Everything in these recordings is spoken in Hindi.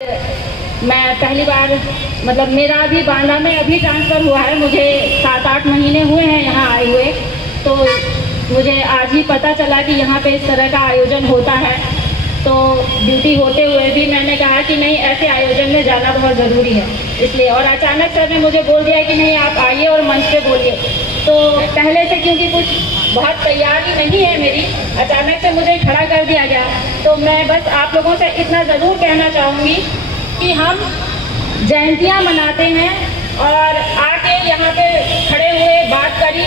मैं पहली बार मतलब मेरा अभी बांदा में अभी ट्रांसफ़र हुआ है। मुझे 7-8 महीने हुए हैं यहाँ आए हुए। तो मुझे आज ही पता चला कि यहाँ पे इस तरह का आयोजन होता है। तो ड्यूटी होते हुए भी मैंने कहा कि नहीं, ऐसे आयोजन में जाना बहुत ज़रूरी है इसलिए। और अचानक सर ने मुझे बोल दिया कि नहीं, आप आइए और मंच पे बोलिए। तो पहले से क्योंकि कुछ बहुत तैयारी नहीं है मेरी, अचानक से मुझे खड़ा कर दिया गया। तो मैं बस आप लोगों से इतना ज़रूर कहना चाहूँगी कि हम जयंतियाँ मनाते हैं और आके यहाँ पे खड़े हुए, बात करी,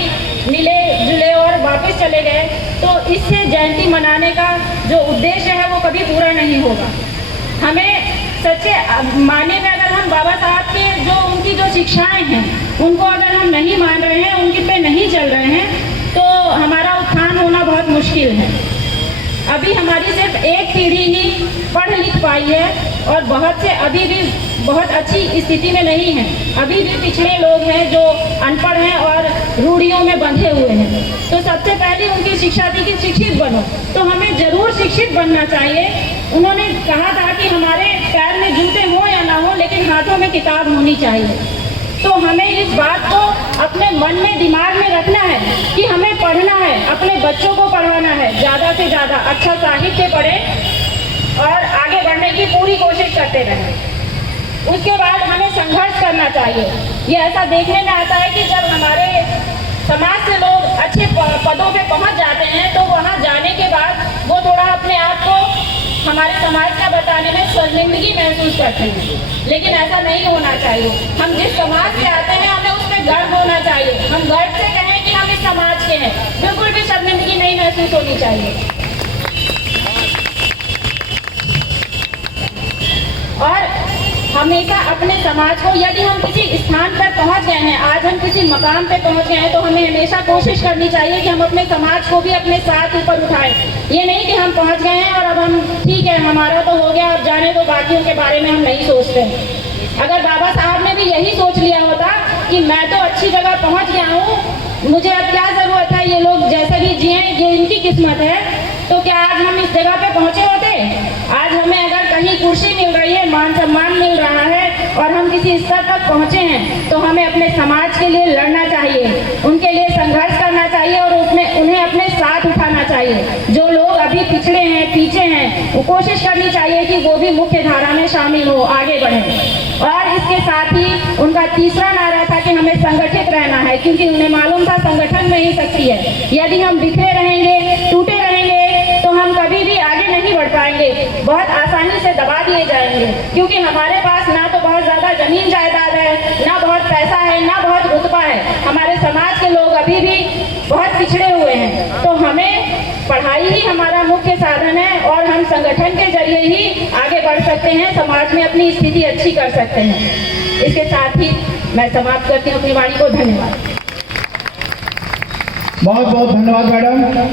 मिले जुले और वापस चले गए, तो इससे जयंती मनाने का जो उद्देश्य है वो कभी पूरा नहीं होगा। हमें सच्चे माने में अगर हम बाबा साहब के जो उनकी जो शिक्षाएं हैं उनको अगर हम नहीं मान रहे हैं, उनके पे नहीं चल रहे हैं, तो हमारा उत्थान होना बहुत मुश्किल है। अभी हमारी सिर्फ एक पीढ़ी ही पढ़ लिख पाई है और बहुत से अभी भी बहुत अच्छी स्थिति में नहीं है। अभी भी पिछड़े लोग हैं जो अनपढ़ हैं और रूढ़ियों में बंधे हुए हैं। तो सबसे पहले उनकी शिक्षा थी कि शिक्षित बनो, तो हमें ज़रूर शिक्षित बनना चाहिए। उन्होंने कहा था कि हमारे पैर में जूते हो या ना हो, लेकिन हाथों में किताब होनी चाहिए। तो हमें इस बात को अपने मन में, दिमाग में रखना है कि हमें पढ़ना है, अपने बच्चों को पढ़ाना है, ज़्यादा से ज़्यादा अच्छा साहित्य पढ़ें और आगे बढ़ने की पूरी कोशिश करते रहें। उसके बाद हमें संघर्ष करना चाहिए। ये ऐसा देखने में आता है कि जब हमारे समाज से लोग अच्छे पदों पे पहुंच जाते हैं तो वहां जाने के बाद वो थोड़ा अपने आप को हमारे समाज का बताने में शर्मिंदगी महसूस करते हैं, लेकिन ऐसा नहीं होना चाहिए। हम जिस समाज से आते हैं हमें उस पर गर्व होना चाहिए। हम गर्व से कहें कि हम इस समाज के हैं, बिल्कुल भी शर्मिंदगी नहीं महसूस होनी चाहिए। और हमेशा अपने समाज को, यदि हम किसी स्थान पर पहुंच गए हैं, आज हम किसी मकाम पे पहुंच गए हैं, तो हमें हमेशा कोशिश करनी चाहिए कि हम अपने समाज को भी अपने साथ ऊपर उठाएं। ये नहीं कि हम पहुंच गए हैं और अब हम ठीक है, हमारा तो हो गया, अब जाने तो बाकियों के बारे में हम नहीं सोचते। अगर बाबा साहब ने भी यही सोच लिया होता कि मैं तो अच्छी जगह पहुँच गया हूँ, मुझे अब क्या ज़रूरत है, ये लोग जैसे भी जिए, ये इनकी किस्मत है, तो क्या आज हम इस जगह पे पहुँचे होते? आज हमें अगर कहीं कुर्सी मिल रही है, मान सम्मान मिल रहा है और हम किसी स्तर तक पहुँचे हैं, तो हमें अपने समाज के लिए लड़ना चाहिए, उनके लिए संघर्ष करना चाहिए और उन्हें अपने साथ उठाना चाहिए। जो लोग अभी पिछड़े हैं, पीछे हैं, वो कोशिश करनी चाहिए कि वो भी मुख्य धारा में शामिल हो, आगे बढ़ें। और इसके साथ ही उनका तीसरा नारा था कि हमें संगठित रहना है, क्योंकि उन्हें मालूम था संगठन में ही शक्ति है। यदि हम बिखरे रहेंगे, टूटे रहेंगे, तो हम कभी भी आगे नहीं बढ़ पाएंगे, बहुत आसानी से दबा दिए जाएंगे। क्योंकि हमारे पास ना तो बहुत ज़्यादा जमीन जायदाद है, ना बहुत पैसा है, ना बहुत रुतबा है। हमारे समाज के लोग अभी भी बहुत पिछड़े हुए हैं। तो हमें पढ़ाई ही हमारा मुख्य साधन है और हम संगठन के जरिए ही आगे बढ़ सकते हैं, समाज में अपनी स्थिति अच्छी कर सकते हैं। इसके साथ ही मैं समाप्त करती हूँ अपनी वाणी को। धन्यवाद। बहुत बहुत धन्यवाद मैडम।